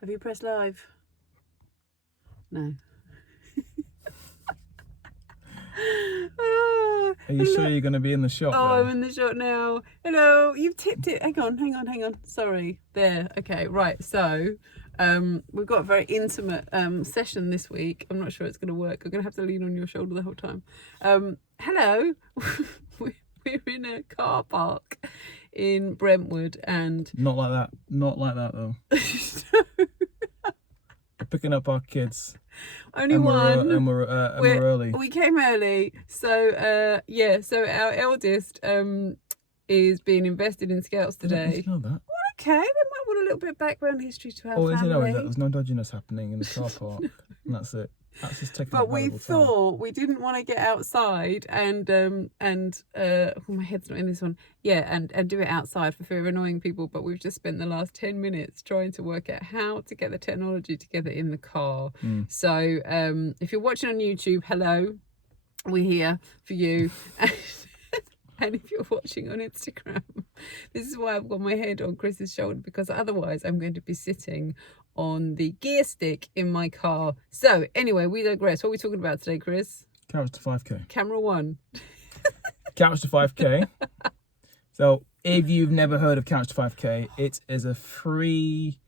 Have you pressed live? No. Oh, Are you sure you're going to be in the shot? Oh, I'm in the shot now. Hello, you've tipped it. Hang on. Sorry. There. Okay, right. So, we've got a very intimate session this week. I'm not sure it's going to work. I'm going to have to lean on your shoulder the whole time. Hello. We're in a car park in Brentwood, and Not like that. Not like that, though. We're picking up our kids. Only and one. We're early. We came early. So, so our eldest is being invested in Scouts today. You know that. Okay, they might want a little bit of background history to our family. All you know is that there's no dodginess happening in the car park, and that's it. That's just taking But we thought we didn't want to get outside and oh, my head's not in this one. Yeah, and do it outside for fear of annoying people. But we've just spent the last 10 minutes trying to work out how to get the technology together in the car. So if you're watching on YouTube, hello, we're here for you. And if you're watching on Instagram, this is why I've got my head on Chris's shoulder, because otherwise I'm going to be sitting on the gear stick in my car. So anyway, we digress. What are we talking about today, Chris? Couch to 5K. Camera one. Couch to 5K. So if you've never heard of Couch to 5K, it is a free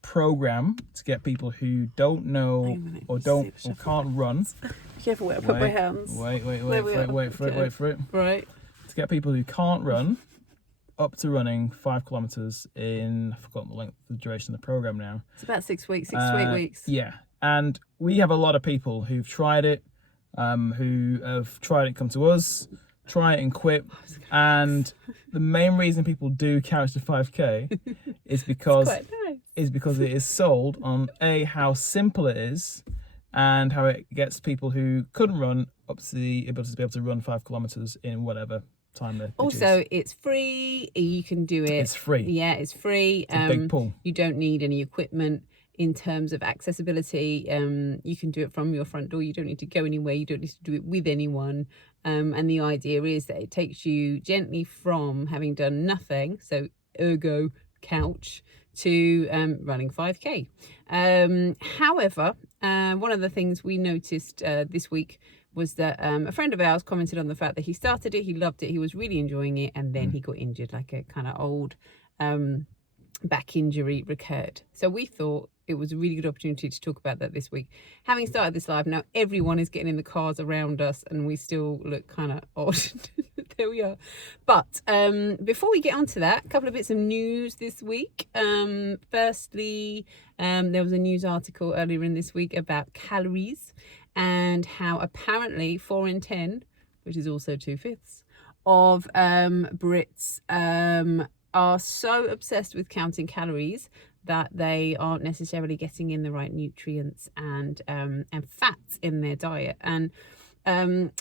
program to get people who don't know or can't run. Be careful where I put my hands. Wait for it. Right. To get people who can't run up to running 5 kilometers in, I've forgotten the length, the duration of the program now. It's about 6 weeks, 6 to 8 weeks. Yeah, and we have a lot of people who've tried it, who have tried it, come to us, try it and quit. And the main reason people do Couch to 5K is because It's quite nice. it is sold on how simple it is, and how it gets people who couldn't run up to the ability to be able to run 5 kilometers in whatever time they Also, choose. it's free. You can do it. It's free. Yeah, it's free. It's a big pull. You don't need any equipment in terms of accessibility. You can do it from your front door. You don't need to go anywhere. You don't need to do it with anyone. And the idea is that it takes you gently from having done nothing, so ergo couch, to running 5K. However, one of the things we noticed this week was that a friend of ours commented on the fact that he started it, he loved it, he was really enjoying it, and then he got injured, like a kind of old back injury recurred. So we thought it was a really good opportunity to talk about that this week. Having started this live, now everyone is getting in the cars around us and we still look kind of odd. There we are. But before we get on to that, a couple of bits of news this week. Firstly, there was a news article earlier in this week about calories, and how apparently 4 in 10, which is also 2/5 of Brits are so obsessed with counting calories that they aren't necessarily getting in the right nutrients and fats in their diet. And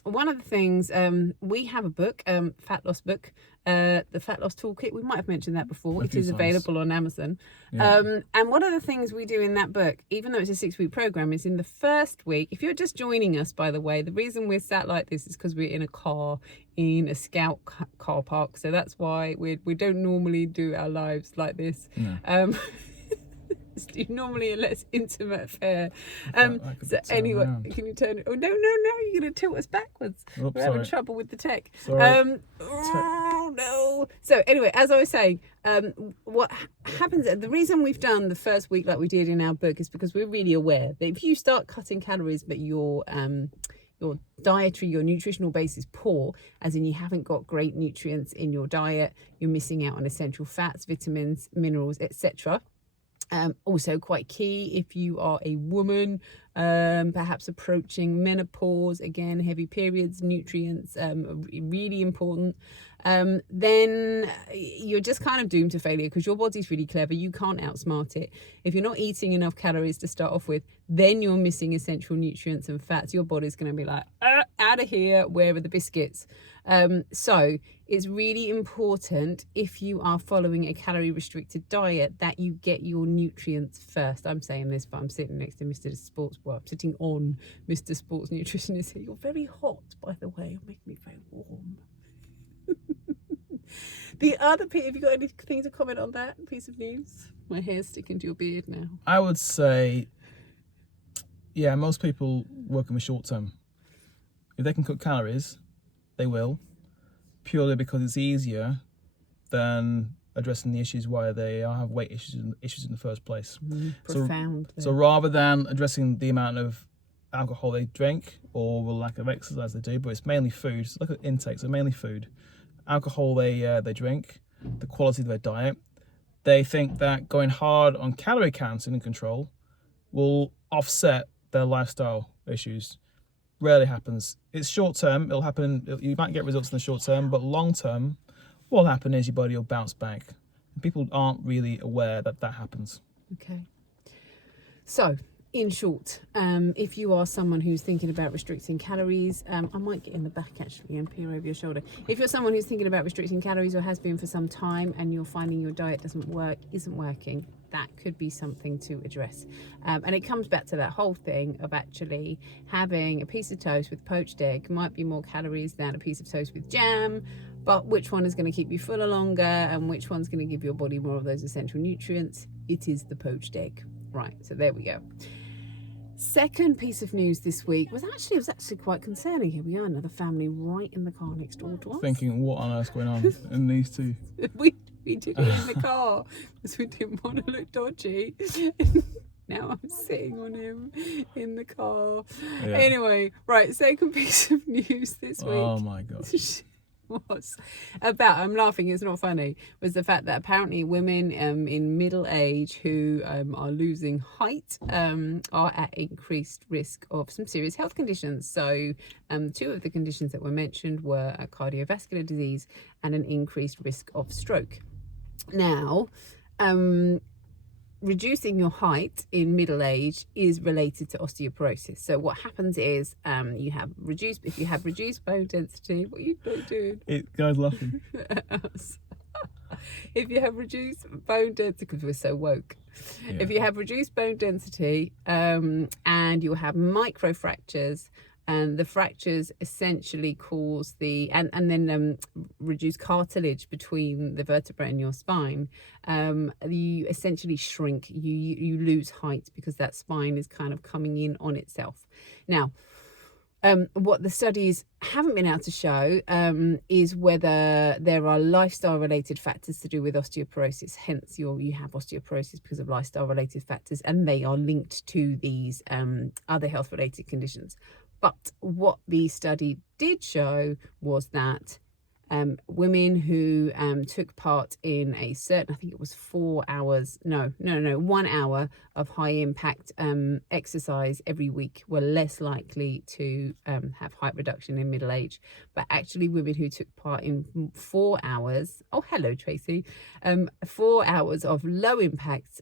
one of the things, we have a book, Fat Loss book, the Fat Loss Toolkit. We might have mentioned that before. It is available on Amazon. Yeah. And one of the things we do in that book, even though it's a 6-week program, is in the first week. If you're just joining us, by the way, the reason we're sat like this is because we're in a car in a Scout car park. So that's why we don't normally do our lives like this. No. It's normally a less intimate affair. So anyway, can you turn it? Oh no! You're gonna tilt us backwards. Oops, We're having trouble with the tech. Sorry. Oh no! So anyway, as I was saying, what happens? The reason we've done the first week like we did in our book is because we're really aware that if you start cutting calories, but your dietary, your nutritional base is poor, as in you haven't got great nutrients in your diet, you're missing out on essential fats, vitamins, minerals, etc. Also quite key if you are a woman, perhaps approaching menopause, again, heavy periods, nutrients, really important. Then you're just kind of doomed to failure because your body's really clever. You can't outsmart it. If you're not eating enough calories to start off with, then you're missing essential nutrients and fats. Your body's going to be like, out of here, where are the biscuits? So it's really important, if you are following a calorie restricted diet, that you get your nutrients first. I'm saying this, but I'm sitting next to Mr. Sports. Well, I'm sitting on Mr. Sports Nutritionist here. You're very hot, by the way. You're making me very warm. The other piece, have you got anything to comment on that piece of news? My hair's sticking to your beard now. I would say, yeah, most people working with short term. If they can cut calories, they will, purely because it's easier than addressing the issues why they have weight issues in the first place. Profound. So rather than addressing the amount of alcohol they drink or the lack of exercise they do, but it's mainly food. So look at intake. So mainly food, alcohol they drink, the quality of their diet. They think that going hard on calorie counting and control will offset their lifestyle issues. Rarely happens. It's short term. It'll happen. You might get results in the short term, but long term, what will happen is your body will bounce back. And people aren't really aware that that happens. Okay. So, in short, if you are someone who's thinking about restricting calories, I might get in the back actually and peer over your shoulder. If you're someone who's thinking about restricting calories or has been for some time and you're finding your diet isn't working, that could be something to address. And it comes back to that whole thing of actually having a piece of toast with poached egg might be more calories than a piece of toast with jam, but which one is going to keep you fuller longer and which one's going to give your body more of those essential nutrients? It is the poached egg. Right, so there we go. Second piece of news this week was actually quite concerning. Here we are, another family right in the car next door to us. Thinking, what on earth's going on in these two? We did it in the car because we didn't want to look dodgy. Now I'm sitting on him in the car. Yeah. Anyway, right, second piece of news this week. Oh my God. Was about, I'm laughing, it's not funny, was the fact that apparently women in middle age who are losing height are at increased risk of some serious health conditions. So two of the conditions that were mentioned were a cardiovascular disease and an increased risk of stroke. Now, reducing your height in middle age is related to osteoporosis. So what happens is if you have reduced bone density, what are you doing? Guy's laughing. If you have reduced bone density, because we're so woke, if you have reduced bone density and you'll have microfractures, and the fractures essentially cause and then reduce cartilage between the vertebrae in your spine. You essentially shrink. You lose height because that spine is kind of coming in on itself. Now, what the studies haven't been able to show is whether there are lifestyle-related factors to do with osteoporosis. Hence, you have osteoporosis because of lifestyle-related factors, and they are linked to these other health-related conditions. But what the study did show was that women who took part in a certain, I think it was 1 hour of high impact exercise every week were less likely to have height reduction in middle age. But actually women who took part in 4 hours, oh hello Tracy, 4 hours of low impact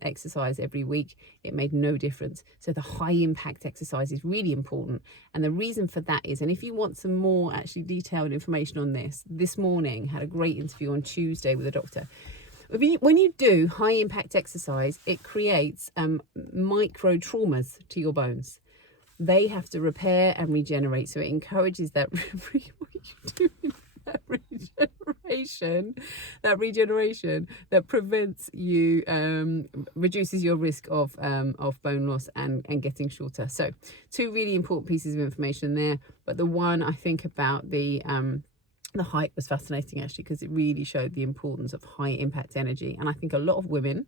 exercise every week, it made no difference. So the high impact exercise is really important. And the reason for that is, and if you want some more actually detailed information on this morning had a great interview on Tuesday with a doctor. When you do high impact exercise, it creates micro traumas to your bones. They have to repair and regenerate. So it encourages that regeneration that prevents you, reduces your risk of bone loss and getting shorter. So two really important pieces of information there. But the one I think about the height was fascinating actually, because it really showed the importance of high impact energy. And I think a lot of women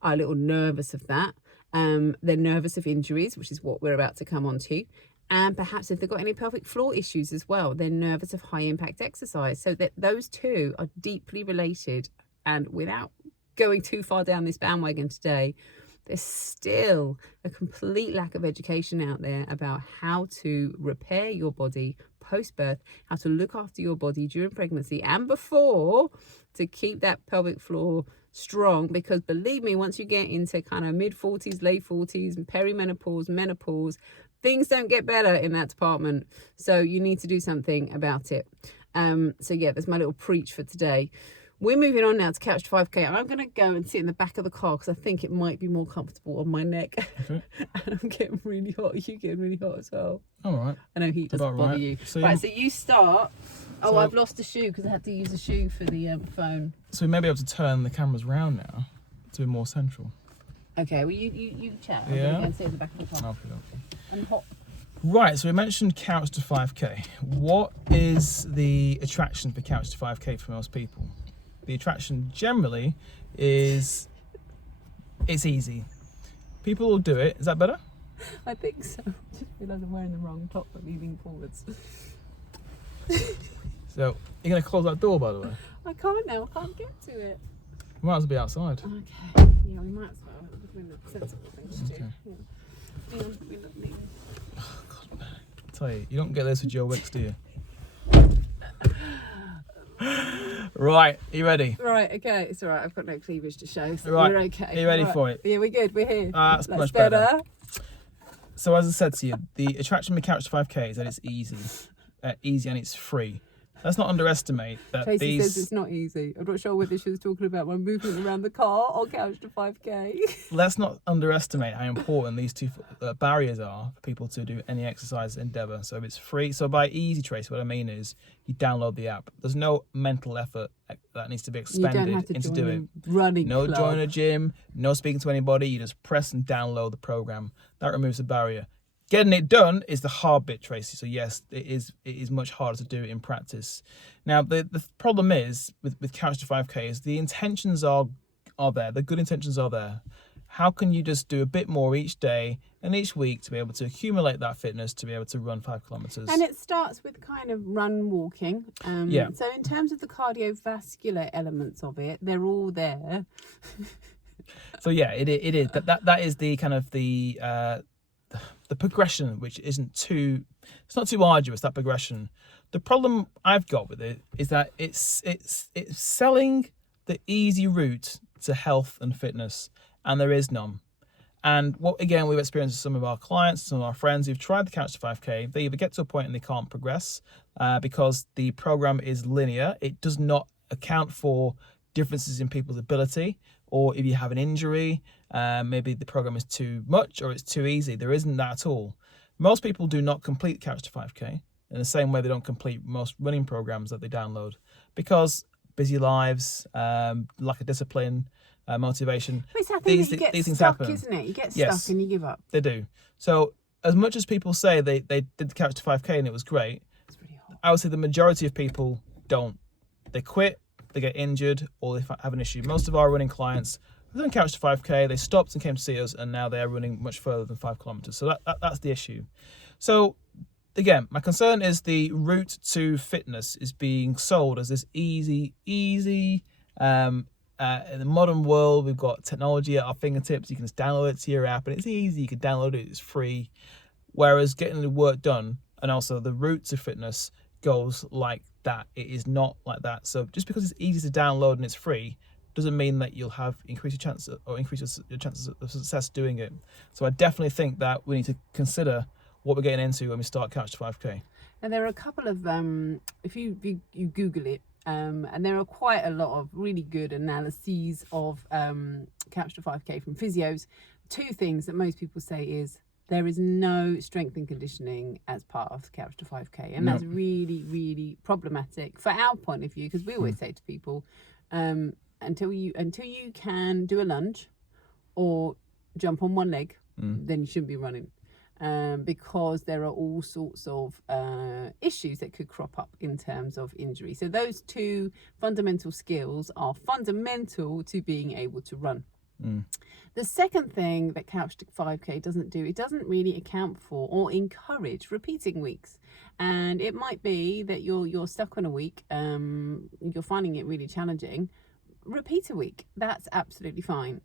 are a little nervous of that. They're nervous of injuries, which is what we're about to come on to. And perhaps if they've got any pelvic floor issues as well, they're nervous of high impact exercise. So that those two are deeply related. And without going too far down this bandwagon today, there's still a complete lack of education out there about how to repair your body post-birth, how to look after your body during pregnancy and before to keep that pelvic floor strong. Because believe me, once you get into kind of mid-40s, late 40s, and perimenopause, menopause, things don't get better in that department. So you need to do something about it. So yeah, that's my little preach for today. We're moving on now to Couch to 5K. I'm going to go and sit in the back of the car because I think it might be more comfortable on my neck. Okay. And I'm getting really hot. Are you getting really hot as well? All right. I know heat doesn't bother you. So right, so you start Oh, I've lost a shoe because I had to use a shoe for the phone. So we may be able to turn the cameras round now to be more central. Okay, well you chat. I'm Yeah. going to go and sit at the back of the car. Okay. And hop. Right, so we mentioned Couch to 5K. What is the attraction for Couch to 5K for most people? The attraction generally is it's easy. People will do it. Is that better? I think so. I just realised I'm wearing the wrong top but leaning forwards. So, you're going to close that door, by the way? I can't now. I can't get to it. We might as well be outside. Okay. Yeah, we might as well. We're doing the sensible things to do. Okay. Yeah. Hang on, we look neat. Oh, God, man. I tell you don't get this with Joe Wicks, do you? Right, are you ready? Right, okay. It's all right. I've got no cleavage to show, so Right. we're okay. Are you ready Right. for it? Yeah, we're good. We're here. That's much better. better. So as I said to you, the attraction with Couch to 5K is that it's easy and it's free. Let's not underestimate that Tracy says it's not easy. I'm not sure whether she was talking about my movement around the car or Couch to 5K. Let's not underestimate how important these two barriers are for people to do any exercise endeavour. So it's free. So by easy, Tracy, what I mean is you download the app. There's no mental effort that needs to be You expended don't have to into join doing a running No club. join a gym, no speaking to anybody. You just press and download the program. That removes the barrier. Getting it done is the hard bit, Tracy. So yes, it is much harder to do in practice. Now the problem is with Couch to 5K is the intentions are there. The good intentions are there. How can you just do a bit more each day and each week to be able to accumulate that fitness to be able to run 5 kilometers? And it starts with kind of walking. Yeah. So in terms of the cardiovascular elements of it, they're all there. So yeah, it is that is the kind of the progression, which isn't it's not too arduous, that progression. The problem I've got with it is that it's selling the easy route to health and fitness, and there is none. And what again we've experienced with some of our clients, some of our friends who've tried the Couch to 5K, they either get to a point and they can't progress because the program is linear. It does not account for differences in people's ability, or if you have an injury, maybe the program is too much or it's too easy. There isn't that at all. Most people do not complete Couch to 5K in the same way they don't complete most running programs that they download because busy lives, lack of discipline, motivation. It's that thing that you get these things stuck, happen. isn't it? You get Yes. stuck and you give up. They do. So as much as people say they did the Couch to 5K and it was great, It's really hot. I would say the majority of people don't. They quit, they get injured, or they have an issue. Most of our running clients have done Couch to 5K, they stopped and came to see us, and now they're running much further than 5 kilometers. So that's the issue. So again, my concern is the route to fitness is being sold as this easy. In the modern world, we've got technology at our fingertips. You can just download it to your app, and it's easy. You can download it; it's free. Whereas getting the work done, and also the route to fitness, goes like that. It is not like that. So just because it's easy to download and it's free, doesn't mean that you'll have increase your chances of success doing it. So I definitely think that we need to consider what we're getting into when we start Couch to 5K. And there are a couple of, if you Google it, and there are quite a lot of really good analyses of Couch to 5K from physios. Two things that most people say is there is no strength and conditioning as part of Couch to 5K. And that's really, really problematic for our point of view, because we always say to people, until you can do a lunge or jump on one leg, then you shouldn't be running. Because there are all sorts of issues that could crop up in terms of injury. So those two fundamental skills are fundamental to being able to run. The second thing that Couch to 5K doesn't do, it doesn't really account for or encourage repeating weeks. And it might be that you're stuck on a week, you're finding it really challenging. Repeat a week, that's absolutely fine.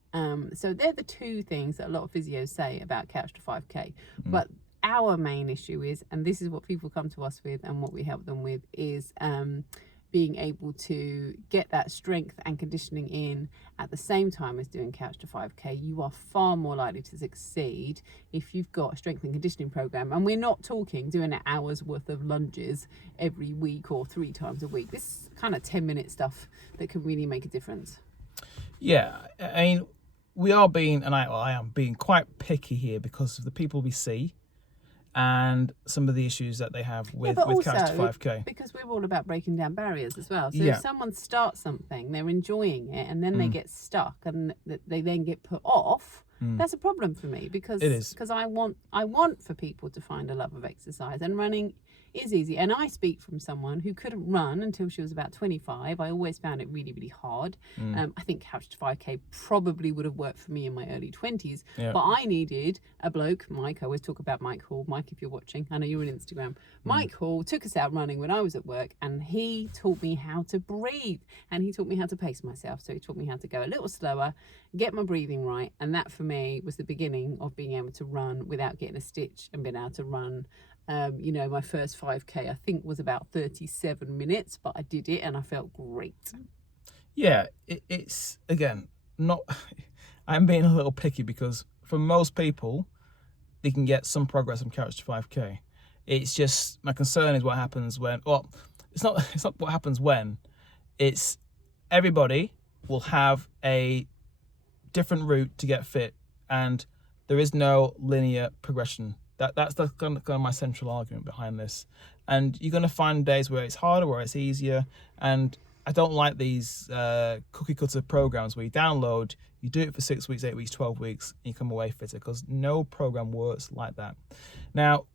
So they're the two things that a lot of physios say about Couch to 5K. But our main issue is, and this is what people come to us with and what we help them with, is being able to get that strength and conditioning in at the same time as doing Couch to 5K. You are far more likely to succeed if you've got a strength and conditioning program. And we're not talking doing an hour's worth of lunges every week or 3 times a week. This is kind of 10-minute stuff that can really make a difference. Yeah, I mean, we are being, and I am being quite picky here because of the people we see. and some of the issues that they have with but Couch to also, 5K. because we're all about breaking down barriers as well. So Yeah. if someone starts something, they're enjoying it, and then they get stuck and they then get put off, that's a problem for me, because It is. because I want for people to find a love of exercise, and running is easy. And I speak from someone who couldn't run until she was about 25. I always found it really, really hard. I think Couch to 5K probably would have worked for me in my early 20s, but I needed a bloke, Mike. I always talk about Mike Hall. Mike, if you're watching, I know you're on Instagram. Mike Hall took us out running when I was at work, and he taught me how to breathe, and he taught me how to pace myself. So he taught me how to go a little slower, get my breathing right, and that for me was the beginning of being able to run without getting a stitch, and being able to run. My first 5K I think was about 37 minutes, but I did it and I felt great. Yeah, it's again not. I'm being a little picky, because for most people, they can get some progress from Couch to 5K. It's just, my concern is what happens when. Well, it's not what happens when. It's everybody will have a different route to get fit, and there is no linear progression. That's kind of my central argument behind this. And you're going to find days where it's harder, where it's easier. And I don't like these cookie cutter programs where you download, you do it for 6 weeks, 8 weeks, 12 weeks, and you come away fitter, because no program works like that. Now,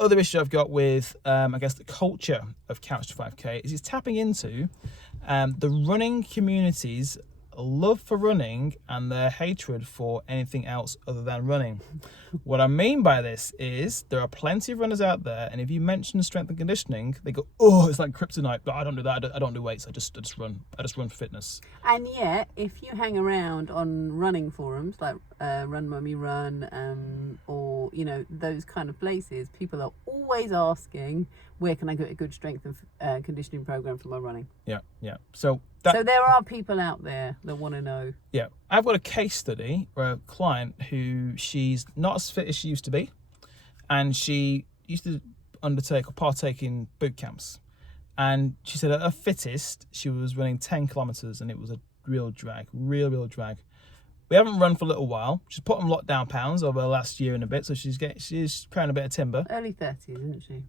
other issue I've got with, I guess, the culture of Couch to 5K is it's tapping into the running community's love for running and their hatred for anything else other than running. What I mean by this is there are plenty of runners out there, and if you mention strength and conditioning, they go, "Oh, it's like kryptonite." But I don't do that. I don't do weights. I just run. I just run for fitness. And yet, if you hang around on running forums like Run Mummy Run, or those kind of places, people are always asking, "Where can I get a good strength and conditioning program for my running?" Yeah. So there are people out there that want to know. Yeah, I've got a case study where a client who, she's not as fit as she used to be, and she used to partake in boot camps. And she said at her fittest, she was running 10 kilometers, and it was a real drag, real drag. We haven't run for a little while. She's put on lockdown pounds over the last year and a bit, so she's carrying a bit of timber. Early 30s, isn't she?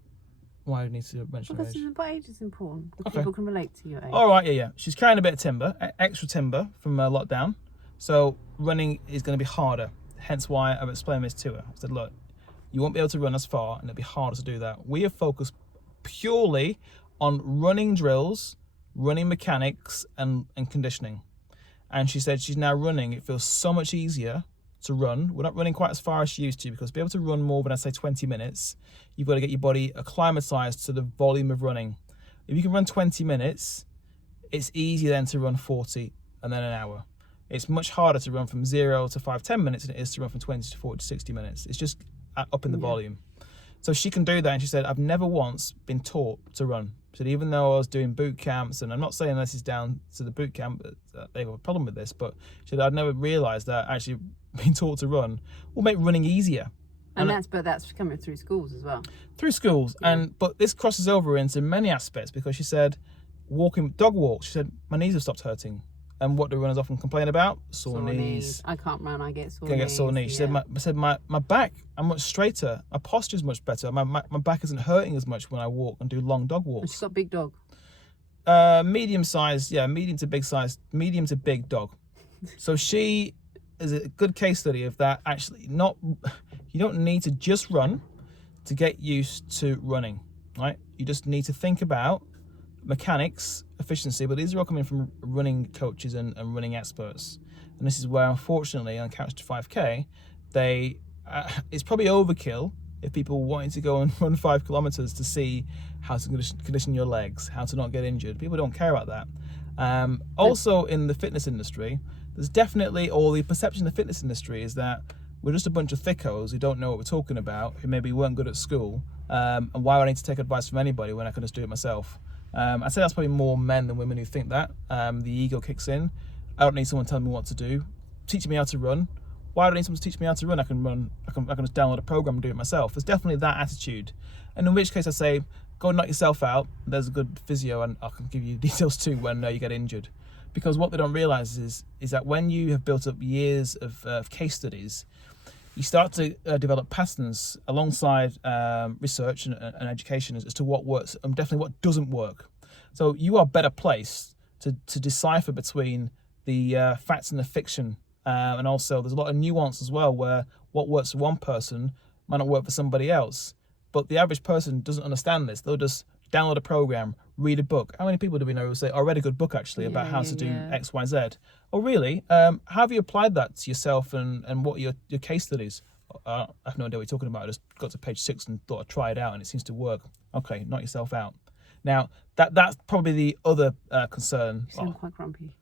Why do you need to mention her age? Because age is important. Because Okay. people can relate to your age. All right, yeah. She's carrying a bit of timber, extra timber from lockdown. So running is going to be harder. Hence why I've explained this to her. I said, look, you won't be able to run as far, and it'll be harder to do that. We have focused purely on running drills, running mechanics, and conditioning. And she said she's now running. It feels so much easier to run. We're not running quite as far as she used to, because to be able to run more than, I say, 20 minutes, you've got to get your body acclimatized to the volume of running. If you can run 20 minutes, it's easier then to run 40 and then an hour. It's much harder to run from 0 to 5-10 minutes than it is to run from 20 to 40 to 60 minutes. It's just up in the volume. So she can do that, and she said, I've never once been taught to run. She said, even though I was doing boot camps, and I'm not saying this is down to the boot camp, they have a problem with this, but she said, I'd never realised that actually being taught to run will make running easier. And that's coming through schools as well. Through schools, but this crosses over into many aspects, because she said, dog walks, she said, my knees have stopped hurting. And what do runners often complain about? Sore knees. I can't run, I get sore Can knees. get sore knees. She said, my back, I'm much straighter. My posture's much better. My back isn't hurting as much when I walk and do long dog walks. And she's got a big dog. Medium size, medium to big dog. So she is a good case study of that. Actually, you don't need to just run to get used to running, right? You just need to think about mechanics, efficiency, but these are all coming from running coaches and running experts. And this is where, unfortunately, on Couch to 5K, it's probably overkill if people wanting to go and run 5 kilometers to see how to condition your legs, how to not get injured. People don't care about that. Also, in the fitness industry, there's definitely, or the perception of the fitness industry is that we're just a bunch of thickos who don't know what we're talking about, who maybe weren't good at school, and why would I need to take advice from anybody when I can just do it myself? I'd say that's probably more men than women who think that. The ego kicks in. I don't need someone telling me what to do, teaching me how to run. Why do I need someone to teach me how to run? I can just download a program and do it myself. There's definitely that attitude. And in which case I say, go and knock yourself out. There's a good physio, and I can give you details too when you get injured. Because what they don't realise is that when you have built up years of case studies, you start to develop patterns alongside research and education as to what works and definitely what doesn't work. So you are better placed to decipher between the facts and the fiction. And also there's a lot of nuance as well, where what works for one person might not work for somebody else. But the average person doesn't understand this. They'll just download a program, read a book. How many people do we know who say, I read a good book actually about how to do X, Y, Z? Oh, really? How have you applied that to yourself and what are your case studies? I have no idea what you're talking about. I just got to page 6 and thought I'd try it out and it seems to work. Okay, knock yourself out. Now, that's probably the other concern. You sound quite grumpy.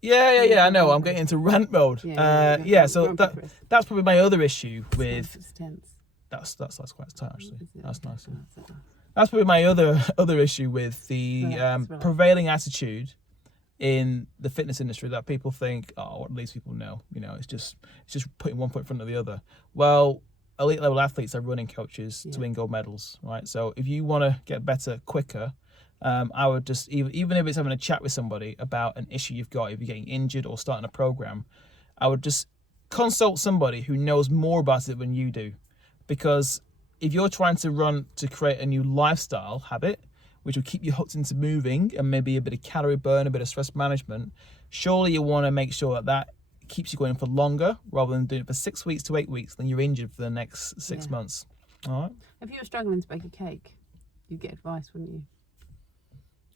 Yeah, I know. I'm getting into rant mode. So that's probably my other issue with... That's quite tight, actually. That's nice. That's probably my other issue with the prevailing attitude in the fitness industry, that people think, oh, what these people know, it's just putting one foot in front of the other. Well, elite level athletes are running coaches to win gold medals, right? So if you want to get better quicker, I would just, even if it's having a chat with somebody about an issue you've got, if you're getting injured or starting a program, I would just consult somebody who knows more about it than you do. Because if you're trying to create a new lifestyle habit, which will keep you hooked into moving and maybe a bit of calorie burn, a bit of stress management, surely you want to make sure that keeps you going for longer rather than doing it for 6 weeks to 8 weeks, then you're injured for the next 6 months. All right? If you were struggling to bake a cake, you'd get advice, wouldn't you?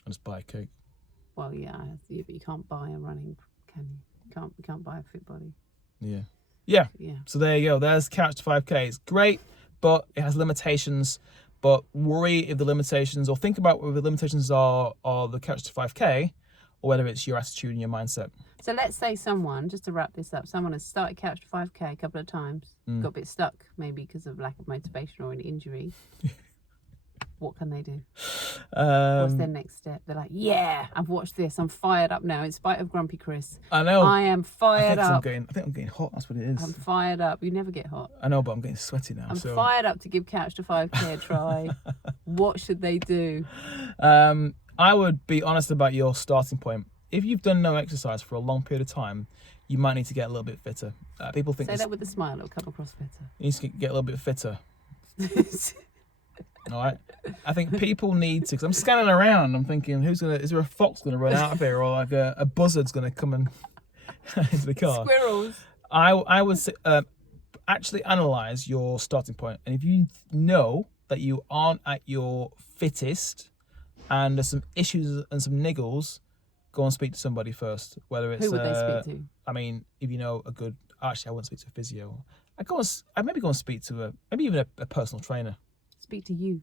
I'll just buy a cake. Well, yeah, but you can't buy a running, can you? You can't buy a fit body. Yeah. So there you go. There's Couch to 5K. It's great, but it has limitations. But worry if the limitations, or think about whether the limitations are the Couch to 5K, or whether it's your attitude and your mindset. So let's say someone, just to wrap this up, someone has started Couch to 5K a couple of times, got a bit stuck, maybe because of lack of motivation or an injury. What can they do? What's their next step? They're like, yeah, I've watched this. I'm fired up now, in spite of grumpy Chris. I know. I am fired up. I think I'm getting hot. That's what it is. I'm fired up. You never get hot. I know, but I'm getting sweaty now. I'm fired up to give Couch to 5K a try. What should they do? I would be honest about your starting point. If you've done no exercise for a long period of time, you might need to get a little bit fitter. People think say that with a smile. It'll come across better. You need to get a little bit fitter. All right. I think people need to, because I'm scanning around. I'm thinking, is there a fox going to run out of here, or like a buzzard's going to come and into the car? Squirrels. I would say, actually analyze your starting point, and if you know that you aren't at your fittest, and there's some issues and some niggles, go and speak to somebody first. Whether it's who would they speak to? I mean, if you know actually, I wouldn't speak to a physio. I'd maybe go and speak to maybe even a personal trainer. Speak to you.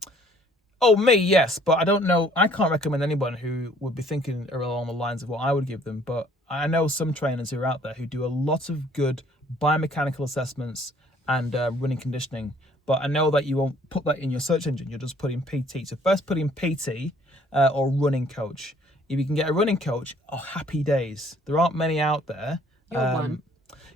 Oh, me, yes, but I don't know. I can't recommend anyone who would be thinking along the lines of what I would give them. But I know some trainers who are out there who do a lot of good biomechanical assessments and running conditioning. But I know that you won't put that in your search engine. You'll just put in PT. So first put in PT or running coach. If you can get a running coach, happy days. There aren't many out there. You're one.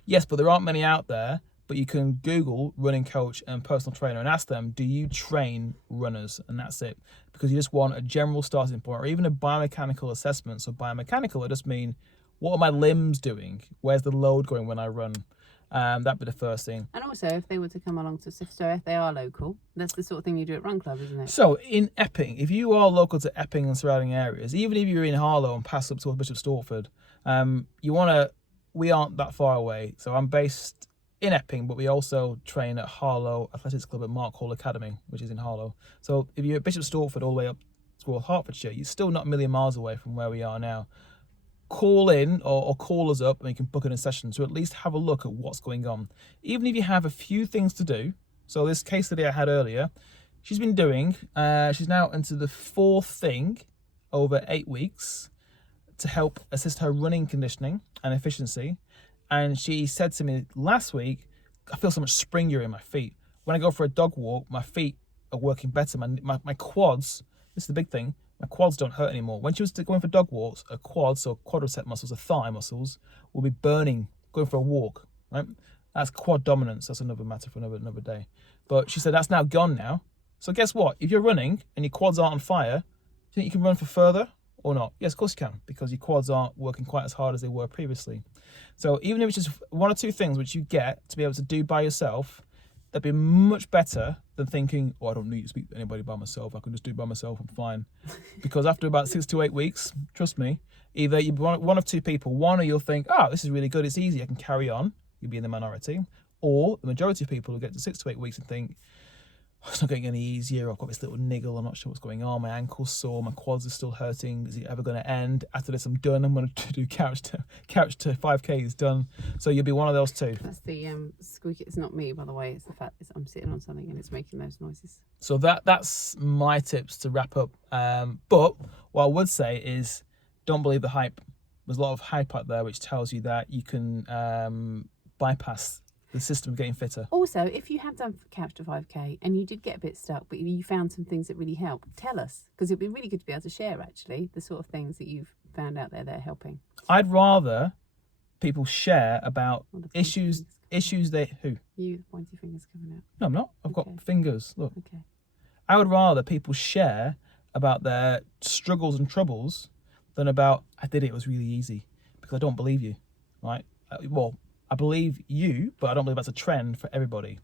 Yes, but there aren't many out there. But you can Google running coach and personal trainer and ask them, do you train runners? And that's it. Because you just want a general starting point, or even a biomechanical assessment. So biomechanical, I just mean, what are my limbs doing? Where's the load going when I run? That'd be the first thing. And also, if they were to come along so if they are local, that's the sort of thing you do at Run Club, isn't it? So in Epping, if you are local to Epping and surrounding areas, even if you're in Harlow and pass up towards Bishop Stortford, we aren't that far away. So I'm based in Epping, but we also train at Harlow Athletics Club at Mark Hall Academy, which is in Harlow. So if you're at Bishop Stortford all the way up towards Hertfordshire, you're still not a million miles away from where we are now. Call in or call us up and you can book in a session to at least have a look at what's going on. Even if you have a few things to do. So this case study I had earlier, she's been doing, she's now into the 4th thing over 8 weeks to help assist her running conditioning and efficiency. And she said to me last week, I feel so much springier in my feet. When I go for a dog walk, my feet are working better. My quads, this is the big thing, my quads don't hurt anymore. When she was going for dog walks, her quads, or quadricep muscles, or thigh muscles, will be burning going for a walk, right? That's quad dominance. That's another matter for another day. But she said that's now gone now. So guess what? If you're running and your quads aren't on fire, do you think you can run for further or not? Yes, of course you can, because your quads aren't working quite as hard as they were previously. So even if it's just one or two things which you get to be able to do by yourself, that'd be much better than thinking, oh, I don't need to speak to anybody by myself. I can just do it by myself. I'm fine. Because after about 6 to 8 weeks, trust me, either you'll be one of two people. One, or you'll think, oh, this is really good. It's easy. I can carry on. You'll be in the minority. Or the majority of people will get to 6 to 8 weeks and think, oh, it's not getting any easier. I've got this little niggle. I'm not sure what's going on. My ankle's sore. My quads are still hurting. Is it ever going to end? After this, I'm done. I'm going to do couch to 5K is done. So you'll be one of those two. That's the squeak. It's not me, by the way. It's the fact that I'm sitting on something and it's making those noises. So that's my tips to wrap up. But what I would say is, don't believe the hype. There's a lot of hype out there which tells you that you can bypass the system of getting fitter. Also, if you have done Couch to 5K and you did get a bit stuck, but you found some things that really help, tell us, because it'd be really good to be able to share, actually, the sort of things that you've found out there that are helping. I'd rather people share about issues they... Who? You, the pointy fingers coming out. No, I'm not. I've got fingers. Look. Okay. I would rather people share about their struggles and troubles than about, I did it was really easy, because I don't believe you, right? Well, I believe you, but I don't believe that's a trend for everybody.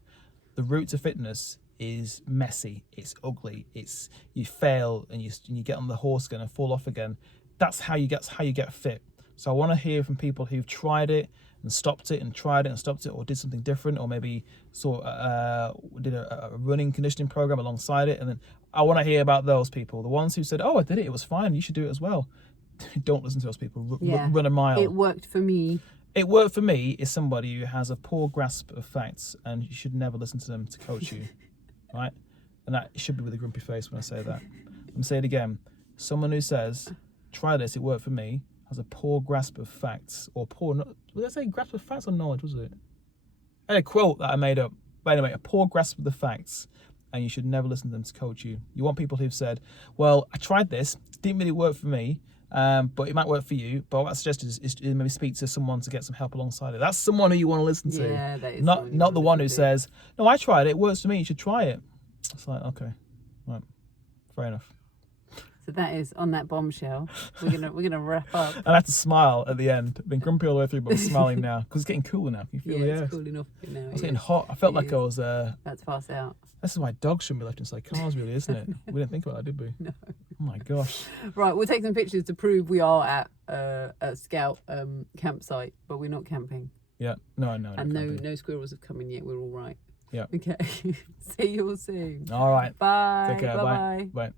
The route to fitness is messy. It's ugly. It's you fail and you get on the horse again and fall off again. That's how you get fit. So I want to hear from people who've tried it and stopped it and tried it and stopped it, or did something different, or maybe did a running conditioning program alongside it. And then I want to hear about those people, the ones who said, "Oh, I did it. It was fine. You should do it as well." Don't listen to those people. Run a mile. It worked for me. It worked for me is somebody who has a poor grasp of facts, and you should never listen to them to coach you, right? And that should be with a grumpy face when I say that. I'm going to say it again. Someone who says, try this, it worked for me, has a poor grasp of facts, or did I say grasp of facts or knowledge, was it? I had a quote that I made up. But anyway, a poor grasp of the facts, and you should never listen to them to coach you. You want people who've said, well, I tried this, it didn't really work for me, but it might work for you. But what I suggest is maybe speak to someone to get some help alongside it. That's someone who you want to listen to. Yeah, that is not the one who says, no, I tried it, it works for me, you should try it. It's like, okay, right, fair enough. So that is on that bombshell. We're gonna wrap up. And I have to smile at the end. I've been grumpy all the way through, but I'm smiling now because it's getting cooler now. Can you feel the air? It's cooling off a bit now. It's getting hot. I felt like I was. That's fast out. This is why dogs shouldn't be left inside cars, really, isn't it? We didn't think about that, did we? No. Oh my gosh. Right, we'll take some pictures to prove we are at a scout campsite, but we're not camping. Yeah. No. And no squirrels have come in yet. We're all right. Yeah. Okay. See you all soon. All right. Bye. Take care. Bye. Bye.